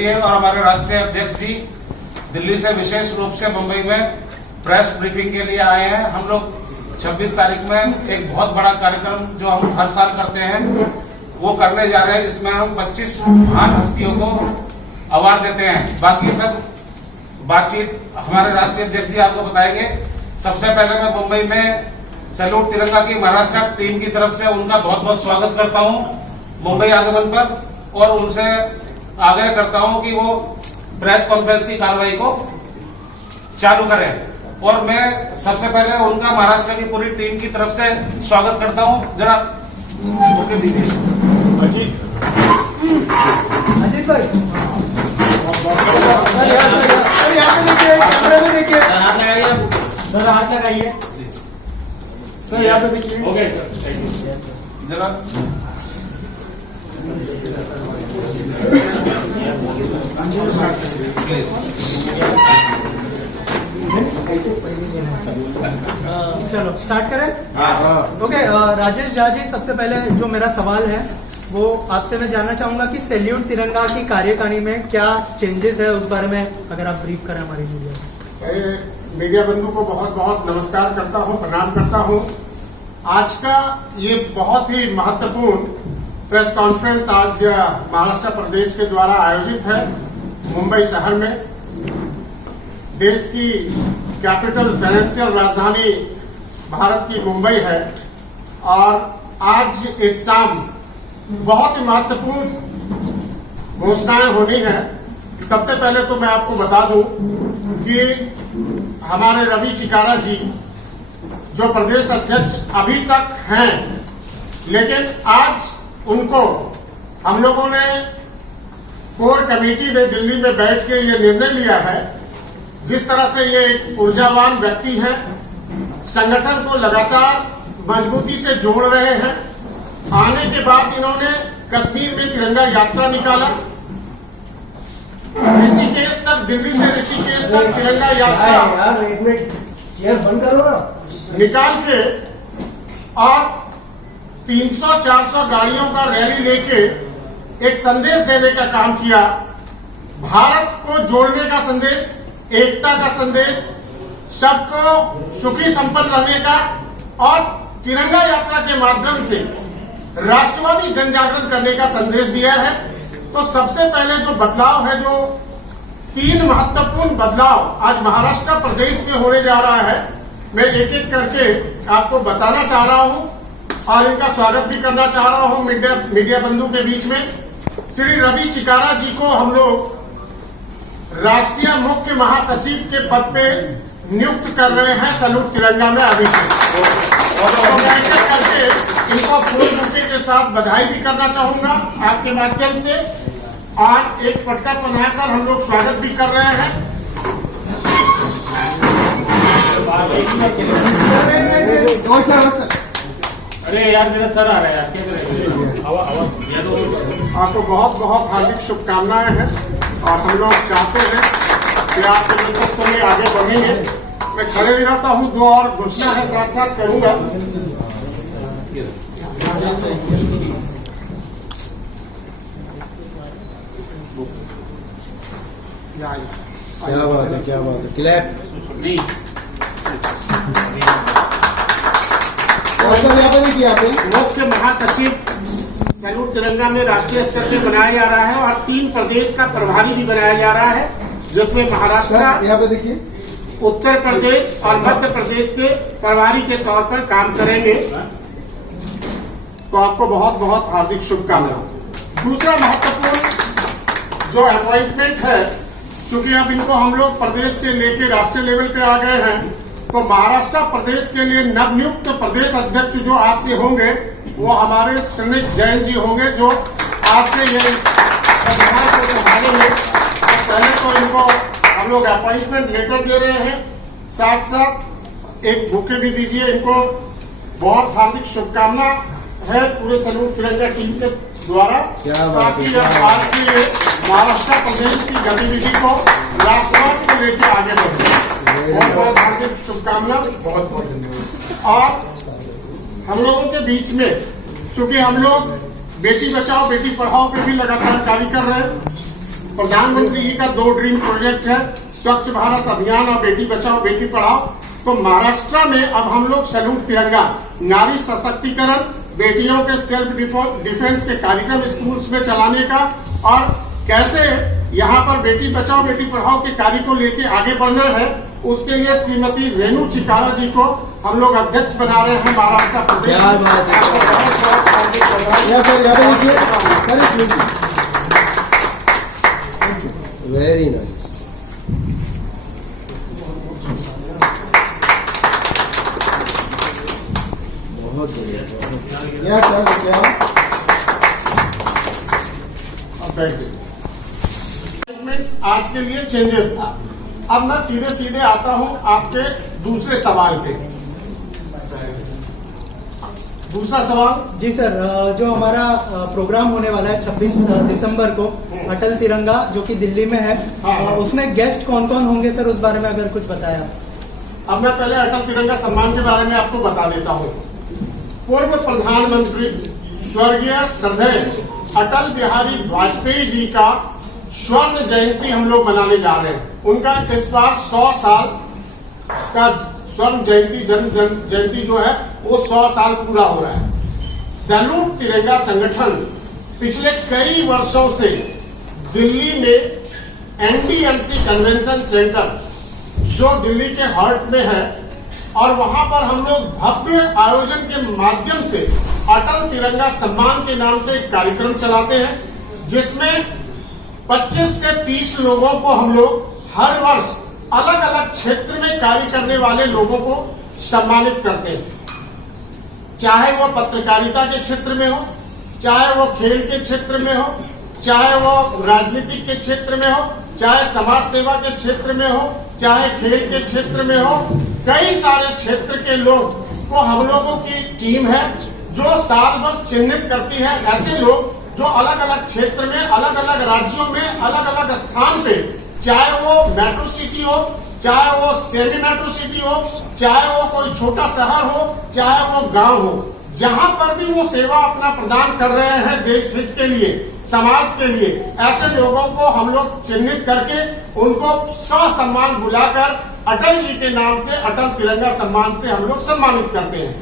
लिए और हमारे राष्ट्रीय अध्यक्ष जी दिल्ली से विशेष रूप से मुंबई में प्रेस ब्रीफिंग के लिए आए हैं। हम लोग 26 तारीख में एक बहुत बड़ा कार्यक्रम जो हम हर साल करते हैं वो करने जा रहे हैं, जिसमें हम 25 महान हस्तियों को अवार्ड देते हैं। बाकी सब बातचीत हमारे राष्ट्रीय अध्यक्ष जी आपको बताएंगे। सबसे पहले मैं मुंबई में सैल्यूट तिरंगा की महाराष्ट्र टीम की तरफ से उनका बहुत बहुत स्वागत करता हूं मुंबई आगमन पर, और उनसे आग्रह करता हूं कि वो प्रेस कॉन्फ्रेंस की कार्रवाई को चालू करें। और मैं सबसे पहले उनका महाराष्ट्र की पूरी टीम की तरफ से स्वागत करता हूं। जरा ओके दीजिए अजीत भाई, कैमरे में देखिए सर, हाथ लगाइए सर, यहाँ पे देखिए। ओके सर, जरा चलो स्टार्ट करें। ओके, राजेश झा जी, सबसे पहले जो मेरा सवाल है वो आपसे मैं जानना चाहूंगा कि सैल्यूट तिरंगा की कार्यकारिणी में क्या चेंजेस है, उस बारे में अगर आप ब्रीफ करें हमारी मीडिया। मीडिया बंधु को बहुत बहुत नमस्कार करता हूं, प्रणाम करता हूं। आज का ये बहुत ही महत्वपूर्ण प्रेस कॉन्फ्रेंस आज महाराष्ट्र प्रदेश के द्वारा आयोजित है मुंबई शहर में। देश की कैपिटल फाइनेंशियल राजधानी भारत की मुंबई है, और आज इस शाम बहुत ही महत्वपूर्ण घोषणाएं होनी है। सबसे पहले तो मैं आपको बता दूं कि हमारे रवि चिकारा जी जो प्रदेश अध्यक्ष अभी तक हैं, लेकिन आज उनको हम लोगों ने कोर कमेटी में दिल्ली में बैठ के ये निर्णय लिया है, जिस तरह से ये एक ऊर्जावान व्यक्ति है, संगठन को लगातार मजबूती से जोड़ रहे हैं। आने के बाद इन्होंने कश्मीर में तिरंगा यात्रा निकाला, ऋषिकेश तक, दिल्ली से ऋषिकेश तक तिरंगा यात्रा बंद करो ना, निकाल के और 300-400 गाड़ियों का रैली लेके एक संदेश देने का काम किया। भारत को जोड़ने का संदेश, एकता का संदेश, सबको सुखी संपन्न रहने का, और तिरंगा यात्रा के माध्यम से राष्ट्रवादी जन जागरण करने का संदेश दिया है। तो सबसे पहले जो बदलाव है, जो 3 महत्वपूर्ण बदलाव आज महाराष्ट्र प्रदेश में होने जा रहा है, मैं एक एक करके आपको बताना चाह रहा हूं और इनका स्वागत भी करना चाह रहा हूं मीडिया बंधु के बीच में। श्री रवि चिकारा जी को हम लोग राष्ट्रीय मुख्य महासचिव के पद पे नियुक्त कर रहे हैं सैल्यूट तिरंगा में अभी से। और मैं एक एक करके इनको फूल बुके के साथ बधाई भी करना चाहूंगा आपके माध्यम से। आज एक पटका बनाकर हम लोग स्वागत भी कर रहे हैं। अरे यार मेरा सर आ रहा है यार, क्या करें। आपको बहुत बहुत हार्दिक शुभकामनाएं हैं, और हम लोग चाहते हैं कि आपके नेतृत्व में आगे बढ़ेंगे। मैं खड़े भी रहता हूं, 2 और घोषणा है साथ साथ करूंगा। क्या बात है, क्या बात है, क्लैप नहीं मुख्य महासचिव सैल्यूट तिरंगा में राष्ट्रीय स्तर पे बनाया जा रहा है, और 3 प्रदेश का प्रभारी भी बनाया जा रहा है, जिसमें महाराष्ट्र, यहाँ पे देखिए, उत्तर प्रदेश और मध्य प्रदेश के प्रभारी के तौर पर काम करेंगे। तो आपको बहुत बहुत हार्दिक शुभकामनाएं। दूसरा महत्वपूर्ण जो अपॉइंटमेंट है, चूंकि अब इनको हम लोग प्रदेश से लेके राष्ट्रीय लेवल पे आ गए हैं, तो महाराष्ट्र प्रदेश के लिए नवनियुक्त प्रदेश अध्यक्ष जो आज से होंगे वो हमारे श्रीनित जैन जी होंगे, जो आज से ये संविधान को संभालेंगे। पहले तो इनको हम लोग अपॉइंटमेंट लेटर दे रहे हैं, साथ साथ एक बुके भी दीजिए। इनको बहुत हार्दिक शुभकामना है पूरे सैल्यूट तिरंगा टीम के द्वारा, ताकि अब आज से महाराष्ट्र प्रदेश की गतिविधि को राष्ट्रवाद को लेकर आगे बढ़े। बहुत बहुत हार्दिक शुभकामना, बहुत बहुत धन्यवाद। और हम लोगों के बीच में, चूंकि हम लोग बेटी बचाओ बेटी पढ़ाओ पे भी लगातार कार्य कर रहे हैं, प्रधानमंत्री जी का 2 ड्रीम प्रोजेक्ट है, स्वच्छ भारत अभियान और बेटी बचाओ बेटी पढ़ाओ। तो महाराष्ट्र में अब हम लोग सैल्यूट तिरंगा, नारी सशक्तिकरण, बेटियों के सेल्फ डिफेंस के कार्यक्रम स्कूल्स में चलाने का और कैसे यहाँ पर बेटी बचाओ बेटी पढ़ाओ के कार्य को लेके आगे बढ़ना है, उसके लिए श्रीमती रेणु चिकारा जी को हम लोग अध्यक्ष बना रहे हैं महाराष्ट्र प्रदेश। क्या बात है। या सर यहाँ पे देखिए, वेरी नाइस। बहुत बढ़िया, बहुत बढ़िया। या सर क्या आज के लिए चेंजेस था। अब मैं सीधे सीधे आता हूं आपके दूसरे सवाल पे। दूसरा सवाल जी सर, जो हमारा प्रोग्राम होने वाला है 26 दिसंबर को अटल तिरंगा जो कि दिल्ली में है, हाँ। उसमें गेस्ट कौन कौन होंगे सर, उस बारे में अगर कुछ बताया। अब मैं पहले अटल तिरंगा सम्मान के बारे में आपको बता देता हूं। पूर्व प्रधानमंत्री स्वर्गीय श्रद्धेय अटल बिहारी वाजपेयी जी का स्वर्ण जयंती हम लोग मनाने जा रहे हैं। उनका इस बार 100 साल का स्वर्ण जयंती जन्म जयंती जो है वो 100 साल पूरा हो रहा है। सैल्यूट तिरंगा संगठन पिछले कई वर्षों से दिल्ली में एनडीएमसी कन्वेंशन सेंटर जो दिल्ली के हार्ट में है, और वहां पर हम लोग भव्य आयोजन के माध्यम से अटल तिरंगा सम्मान के नाम से एक कार्यक्रम चलाते हैं, जिसमें 25 से 30 लोगों को हम लोग हर वर्ष अलग अलग क्षेत्र में कार्य करने वाले लोगों को सम्मानित करते हैं। चाहे वो पत्रकारिता के क्षेत्र में हो, चाहे वो खेल के क्षेत्र में हो, चाहे वो राजनीतिक के क्षेत्र में हो, चाहे समाज सेवा के क्षेत्र में हो, चाहे खेल के क्षेत्र में हो, कई सारे क्षेत्र के लोग को हम लोगों की टीम है जो साल भर चिन्हित करती है ऐसे लोग जो अलग अलग क्षेत्र में, अलग अलग राज्यों में, अलग अलग स्थान पे, चाहे वो मेट्रो सिटी हो, चाहे वो सेमी मेट्रो सिटी हो, चाहे वो कोई छोटा शहर हो, चाहे वो गांव हो, जहां पर भी वो सेवा अपना प्रदान कर रहे हैं देश हित के लिए, समाज के लिए, ऐसे लोगों को हम लोग चिन्हित करके उनको सम्मान बुलाकर अटल जी के नाम से अटल तिरंगा सम्मान से हम लोग सम्मानित करते हैं।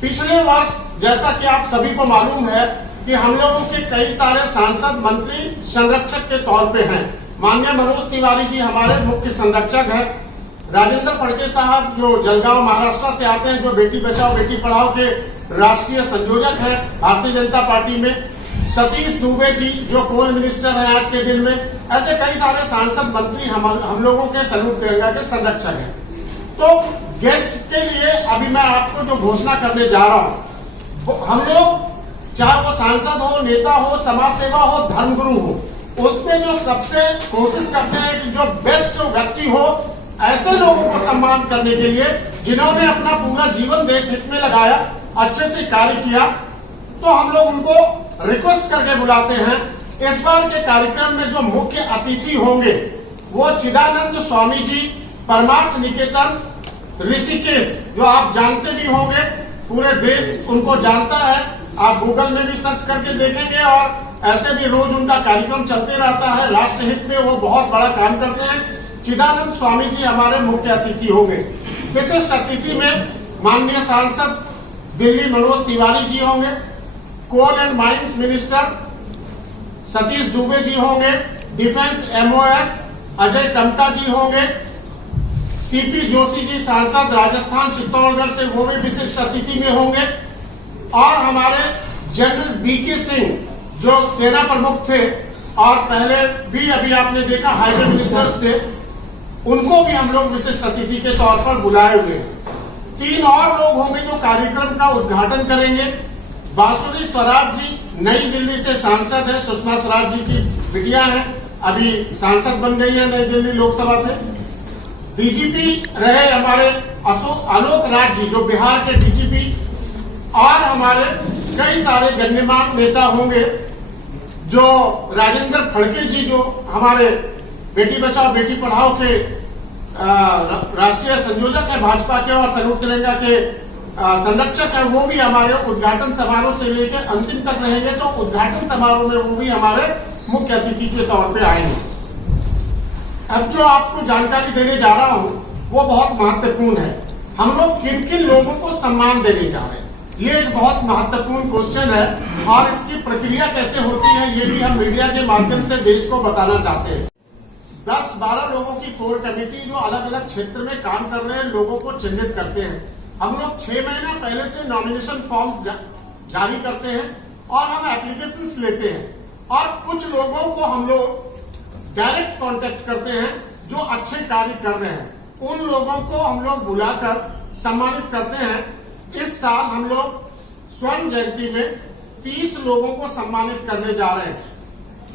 पिछले वर्ष जैसा कि आप सभी को मालूम है कि हम लोगों के कई सारे सांसद मंत्री संरक्षक के तौर पे हैं। माननीय मनोज तिवारी जी हमारे मुख्य संरक्षक हैं। राजेंद्र फड़के साहब जो जलगांव महाराष्ट्र से आते हैं, जो बेटी बचाओ बेटी पढ़ाओ के राष्ट्रीय संयोजक हैं भारतीय जनता पार्टी में। सतीश दुबे जी जो कोल मिनिस्टर हैं आज के दिन में। ऐसे कई सारे सांसद मंत्री हम लोगों के सैल्यूट तिरंगा के संरक्षक हैं। तो गेस्ट के लिए अभी मैं आपको जो घोषणा करने जा रहा हूं, हम लोग चाहे वो सांसद हो, नेता हो, समाज सेवा हो, धर्मगुरु हो, उसमें जो सबसे कोशिश करते हैं कि जो बेस्ट व्यक्ति हो, ऐसे लोगों को सम्मान करने के लिए जिन्होंने अपना पूरा जीवन देश हित में लगाया, अच्छे से कार्य किया, तो हम लोग उनको रिक्वेस्ट करके बुलाते हैं। इस बार के कार्यक्रम में जो मुख्य अतिथि होंगे वो चिदानंद स्वामी जी, परमार्थ निकेतन ऋषिकेश, जो आप जानते भी होंगे, पूरे देश उनको जानता है। आप गूगल में भी सर्च करके देखेंगे और ऐसे भी रोज उनका कार्यक्रम चलते रहता है। राष्ट्र हित में वो बहुत बड़ा काम करते हैं। चिदानंद स्वामी जी हमारे मुख्य अतिथि होंगे। विशिष्ट अतिथि में माननीय सांसद दिल्ली मनोज तिवारी जी होंगे, coal and mines minister Satish Dubey ji होंगे, डिफेंस एमओएस अजय टमटा जी होंगे, सीपी जोशी जी सांसद राजस्थान चित्तौड़गढ़ से, वो भी विशिष्ट अतिथि में होंगे, और हमारे जनरल बीके सिंह जो सेना प्रमुख थे और पहले भी अभी आपने देखा हाईवे मिनिस्टर्स थे, उनको भी हम लोग विशिष्ट अतिथि के तौर पर बुलाए हुए। 3 और लोग होंगे जो कार्यक्रम का उद्घाटन करेंगे। बांसुरी स्वराज जी नई दिल्ली से सांसद है, सुषमा स्वराज जी की बिटिया है, अभी सांसद बन गई है नई दिल्ली लोकसभा से। डीजीपी रहे हमारे आलोक राज जी जो बिहार के डीजीपी, और हमारे कई सारे गण्यमान्य नेता होंगे, जो राजेंद्र फड़के जी जो हमारे बेटी बचाओ बेटी पढ़ाओ के राष्ट्रीय संयोजक है भाजपा के और सैल्यूट तिरंगा के संरक्षक है, वो भी हमारे उद्घाटन समारोह से लेकर अंतिम तक रहेंगे। तो उद्घाटन समारोह में वो भी हमारे मुख्य अतिथि के तौर पे आएंगे। अब जो आपको जानकारी देने जा रहा हूं वो बहुत महत्वपूर्ण है। हम लोग किन किन लोगों को सम्मान देने जा रहे हैं, ये एक बहुत महत्वपूर्ण क्वेश्चन है और इसकी प्रक्रिया कैसे होती है ये भी हम मीडिया के माध्यम से देश को बताना चाहते हैं। 10-12 लोगों की कोर कमेटी जो अलग अलग क्षेत्र में काम कर रहे हैं लोगों को चिन्हित करते हैं। हम लोग 6 महीना पहले से नॉमिनेशन फॉर्म जारी करते हैं और हम एप्लीकेशंस लेते हैं और कुछ लोगों को हम लोग डायरेक्ट कांटेक्ट करते हैं जो अच्छे कार्य कर रहे हैं, उन लोगों को हम लोग बुलाकर सम्मानित करते हैं। इस साल हम लोग स्वर्ण जयंती में 30 लोगों को सम्मानित करने जा रहे हैं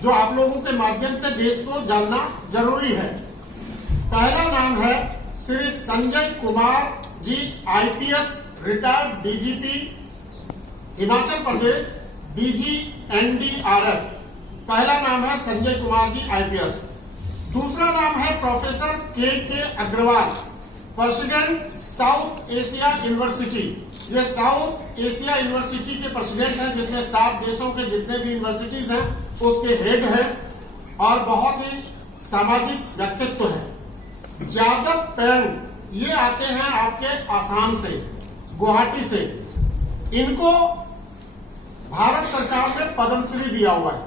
जो आप लोगों के माध्यम से देश को जानना जरूरी है। पहला नाम है Shri Sanjay Kumar ji, IPS retired DGP Himachal Pradesh, DG NDRF. पहला नाम है संजय कुमार जी, आईपीएस। दूसरा नाम है professor K Agarwal, president South Asia University. ये साउथ एशिया यूनिवर्सिटी के प्रेसिडेंट हैं जिसमें 7 देशों के जितने भी यूनिवर्सिटीज हैं उसके हेड हैं और बहुत ही सामाजिक व्यक्तित्व है। जादव पेंग, ये आते हैं आपके आसाम से, गुवाहाटी से। इनको भारत सरकार ने पद्मश्री दिया हुआ है,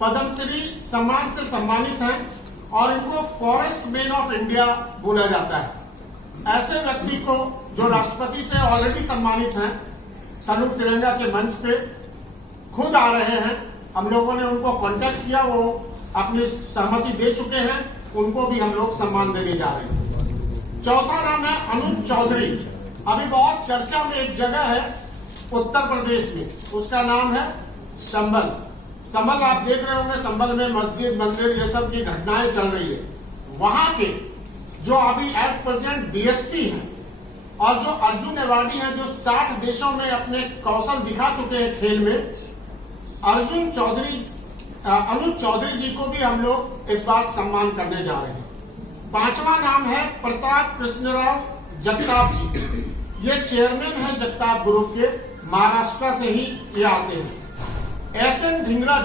पद्मश्री सम्मान से सम्मानित हैं और इनको फॉरेस्ट मैन ऑफ इंडिया बोला जाता है। ऐसे व्यक्ति को जो राष्ट्रपति से ऑलरेडी सम्मानित हैं, सैल्यूट तिरंगा के मंच पे खुद आ रहे हैं। हम लोगों ने उनको कांटेक्ट किया, वो अपनी सहमति दे चुके हैं, उनको भी हम लोग सम्मान देने जा रहे हैं। चौथा नाम है अनुज चौधरी। अभी बहुत चर्चा में एक जगह है उत्तर प्रदेश में, उसका नाम है संभल। संभल आप देख रहे होंगे, संभल में मस्जिद मंदिर ये सब की घटनाएं चल रही है। वहां के जो अभी एट प्रेजेंट डीएसपी हैं और जो अर्जुन अवार्डी हैं जो 60 देशों में अपने कौशल दिखा चुके हैं खेल में, अनुज चौधरी जी को भी हम लोग इस बार सम्मान करने जा रहे हैं। 5वां नाम है प्रताप कृष्णराव जगताप जी। ये चेयरमैन है जगताप ग्रुप के, महाराष्ट्र से ही ये आते हैं। एसएन ढिंगरा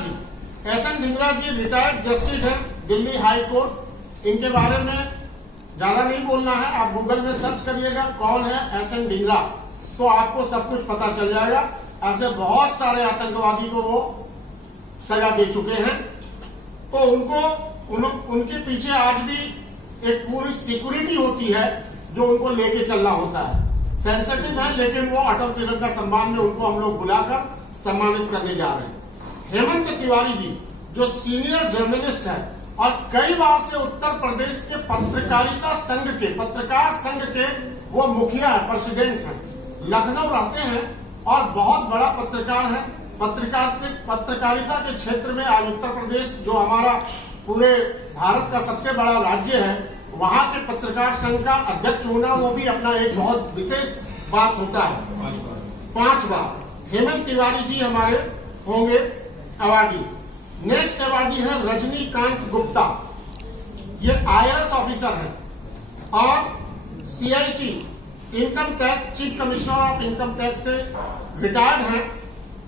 जी रिटायर्ड जस्टिस है दिल्ली हाई कोर्ट। इनके बारे में ज्यादा नहीं बोलना है, आप गूगल में सर्च करिएगा कौन है एसएन ढिंगरा, तो आपको सब कुछ पता चल जाएगा। ऐसे बहुत सारे आतंकवादी को वो सजा दे चुके हैं, तो उनके पीछे आज भी एक पूरी सिक्योरिटी होती है जो उनको लेके चलना होता है। सेंसिटिव है लेकिन वो अटल तिरंगा सम्मान में उनको हम लोग बुलाकर सम्मानित करने जा रहे हैं। हेमंत तिवारी जी जो सीनियर जर्नलिस्ट है और कई बार से उत्तर प्रदेश के पत्रकार संघ के वो मुखिया है, प्रेसिडेंट हैं, लखनऊ रहते हैं और बहुत बड़ा पत्रकार है। पत्रकारिता के क्षेत्र में आज उत्तर प्रदेश जो हमारा पूरे भारत का सबसे बड़ा राज्य है, वहां के पत्रकार संघ का अध्यक्ष होना वो भी अपना एक बहुत विशेष बात होता है। 5 बार हेमंत तिवारी जी हमारे होंगे अवार्डी। नेक्स्ट अवार्डी है रजनीकांत गुप्ता, ये IRS ऑफिसर हैं और CIT income tax chief commissioner of income tax से रिटायर्ड हैं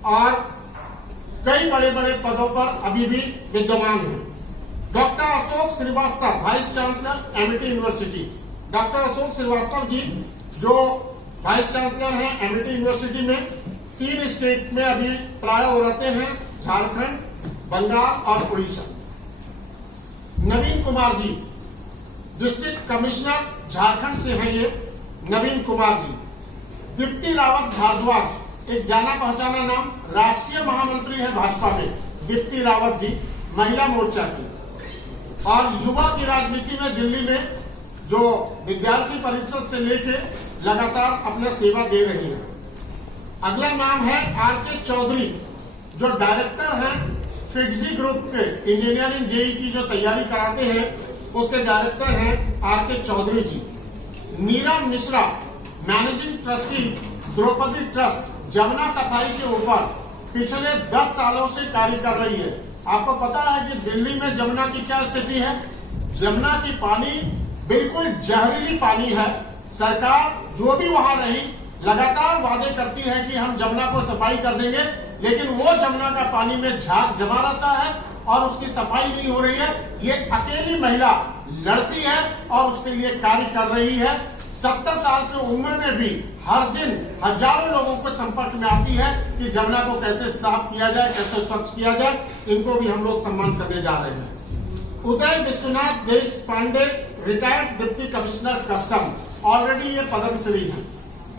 और कई बड़े बड़े पदों पर अभी भी विद्यमान हैं। Doctor Ashok Srivastava, vice chancellor Amity university. Doctor Ashok Srivastava ji जो वाइस चांसलर हैं एमिटी यूनिवर्सिटी में, 3 स्टेट में अभी प्राय हो रहते हैं, झारखंड, बंगाल और उड़ीसा। नवीन कुमार जी डिस्ट्रिक्ट कमिश्नर झारखंड से हैं ये नवीन कुमार जी। दीप्ति रावत भारद्वाज, एक जाना पहचाना नाम, राष्ट्रीय महामंत्री है भाजपा में, दीप्ति रावत जी, महिला मोर्चा की और युवा की राजनीति में दिल्ली में जो विद्यार्थी परिषद से लेके लगातार अपना सेवा दे रही है। अगला नाम है RK चौधरी जो डायरेक्टर हैं फिटजी ग्रुप के, इंजीनियरिंग जेई की जो तैयारी कराते हैं उसके डायरेक्टर हैं RK Chaudhary ji. Neera Mishra managing trustee Draupadi trust, Jamuna सफाई के ऊपर पिछले 10 सालों से कार्य कर रही है। आपको पता है कि दिल्ली में जमुना की क्या स्थिति है? जमुना की पानी बिल्कुल जहरीली पानी है। सरकार जो भी वहां रही लगातार वादे करती है कि हम जमुना को सफाई कर देंगे, लेकिन वो जमुना का पानी में झाग जमा रहता है और उसकी सफाई नहीं हो रही है। ये अकेली महिला लड़ती है और उसके लिए कार्य कर रही है। 70 साल की उम्र में भी हर दिन हजारों लोगों के संपर्क में आती है कि जमुना को कैसे साफ किया जाए, कैसे स्वच्छ किया जाए। इनको भी हम लोग सम्मान करने जा रहे हैं। Uday Vishwanath Deshpande, retired deputy commissioner customs, already ये पद्मश्री है।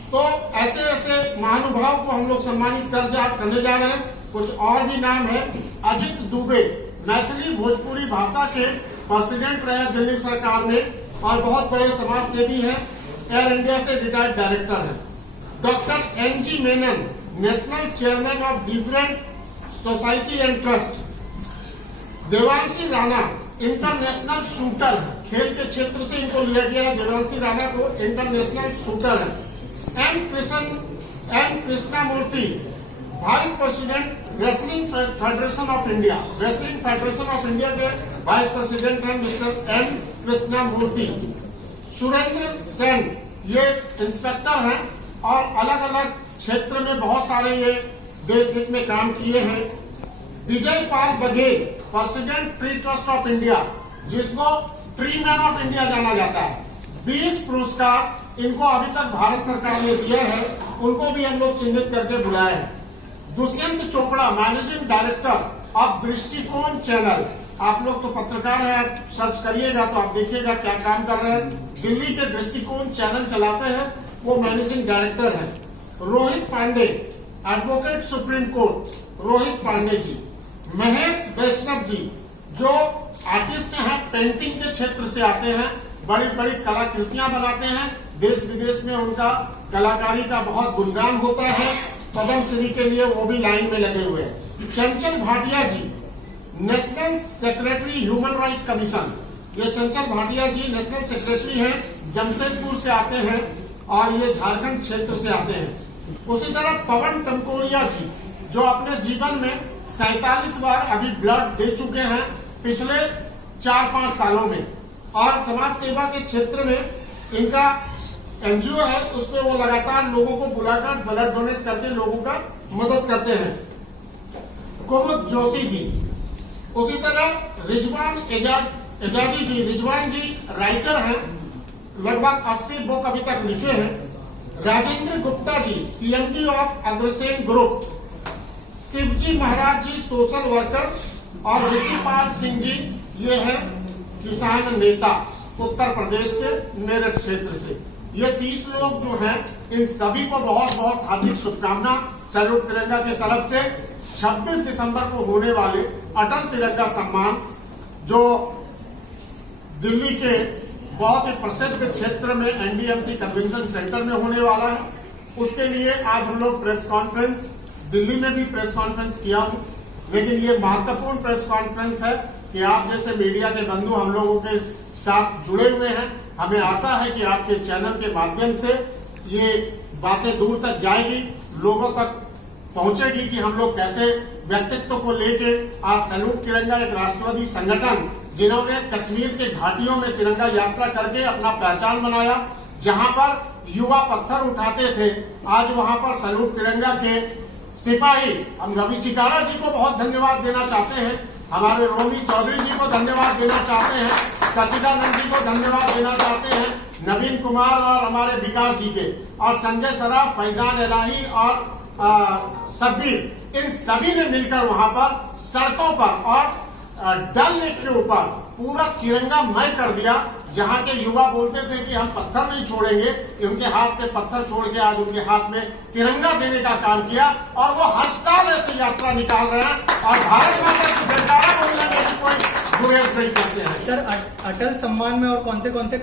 तो ऐसे ऐसे महानुभाव को हम लोग सम्मानित करने जा रहे हैं। कुछ और भी नाम है। अजित दुबे मैथिली भोजपुरी भाषा के प्रेसिडेंट रहे दिल्ली सरकार में और बहुत बड़े समाज सेवी हैं। एयर इंडिया से रिटायर्ड डायरेक्टर हैं। Doctor NG Menon national chairman of different society and trust. Devanshi Rana international shooter है, खेल के क्षेत्र से इनको लिया गया है। देवांशी राणा को इंटरनेशनल शूटर है। N Krishnamurthy vice president Wrestling Federation of India, Wrestling Federation of India के वाइस प्रेसिडेंट हैं मिस्टर एन कृष्णामूर्ति। सुरेंद्र सेन ये इंस्पेक्टर हैं और अलग अलग क्षेत्र में बहुत सारे ये देश हित में काम किए हैं। Vijay Pal Baghel president tree trust of India, जिसको ट्री मैन ऑफ इंडिया जाना जाता है। 20 पुरस्कार इनको अभी तक भारत सरकार ने दिए हैं। उनको भी हम लोग चिन्हित करके बुलाए हैं। Dushyant Chopra managing director of दृष्टिकोण चैनल। आप लोग तो पत्रकार हैं, आप सर्च करिएगा तो आप देखिएगा क्या काम कर रहे हैं। दिल्ली के दृष्टिकोण चैनल चलाते हैं, वो मैनेजिंग डायरेक्टर हैं। Rohit Pandey advocate supreme court, Rohit Pandey ji. Mahesh Vaishnav ji जो आर्टिस्ट हैं, पेंटिंग के क्षेत्र से आते हैं, बड़ी बड़ी कलाकृतियां बनाते हैं। देश विदेश में उनका कलाकारी का बहुत गुणगान होता है। पद्मश्री के लिए वो भी लाइन में लगे हुए हैं। Chanchal Bhatia ji national secretary human right commission. ये चंचल भाटिया जी नेशनल सेक्रेटरी हैं, जमशेदपुर से आते हैं और ये झारखंड क्षेत्र से आते हैं। उसी तरह पवन टमकोरिया जी जो अपने जीवन में 47 बार अभी ब्लड दे चुके हैं पिछले 4-5 सालों में, और समाज सेवा के क्षेत्र में इनका NGO है, उसमें वो लगातार लोगों को बुलाकर ब्लड डोनेट करके लोगों का मदद करते हैं। कुमुद जोशी जी। उसी तरह रिजवान एजाजी जी, रिजवान जी राइटर हैं, लगभग 80 बुक अभी तक लिखे हैं। Rajendra Gupta ji CMD of Agrasen group. Shivji Maharaj ji social worker और ऋषिपाल सिंह जी ये हैं किसान नेता, उत्तर प्रदेश के मेरठ क्षेत्र से। ये 30 लोग जो हैं, इन सभी को बहुत बहुत हार्दिक शुभकामना सैल्यूट तिरंगा की तरफ से। 26 दिसंबर को होने वाले अटल तिरंगा सम्मान जो दिल्ली के बहुत ही प्रसिद्ध क्षेत्र में NDMC कन्वेंशन सेंटर में होने वाला है, उसके लिए आज हम लोग प्रेस कॉन्फ्रेंस, दिल्ली में भी प्रेस कॉन्फ्रेंस किया हूं, लेकिन ये महत्वपूर्ण प्रेस कॉन्फ्रेंस है कि आप जैसे मीडिया के बंधु हम लोगों के साथ जुड़े हुए हैं। हमें आशा है कि आपके चैनल के माध्यम से ये बातें दूर तक जाएगी, लोगों तक पहुंचेगी कि हम लोग कैसे व्यक्तित्व को लेके आज सैल्यूट तिरंगा एक राष्ट्रवादी संगठन जिन्होंने कश्मीर के घाटियों में तिरंगा यात्रा करके अपना पहचान बनाया, जहां पर युवा पत्थर उठाते थे, आज वहां पर सैल्यूट तिरंगा के सिपाही हम रवि चिकारा जी को बहुत धन्यवाद देना चाहते हैं, हमारे रोमी चौधरी जी को धन्यवाद देना चाहते हैं, सचिदानंद जी को धन्यवाद देना चाहते हैं, नवीन कुमार और हमारे विकास जी के, और संजय सराफ, फैजान इलाही और सब्बीर, इन सभी ने मिलकर वहां पर सड़कों पर और डल लेक के ऊपर पूरा तिरंगामय कर दिया। जहां के युवा बोलते थे कि हम पत्थर नहीं छोड़ेंगे, उनके हाथ से पत्थर छोड़ के आज उनके हाथ में तिरंगा देने का काम किया, और वो हर साल ऐसी यात्रा निकाल रहे हैं और भारत माता की जयकारा बोलने में कोई गुरेज नहीं करते हैं। सर, अटल सम्मान में और कौन से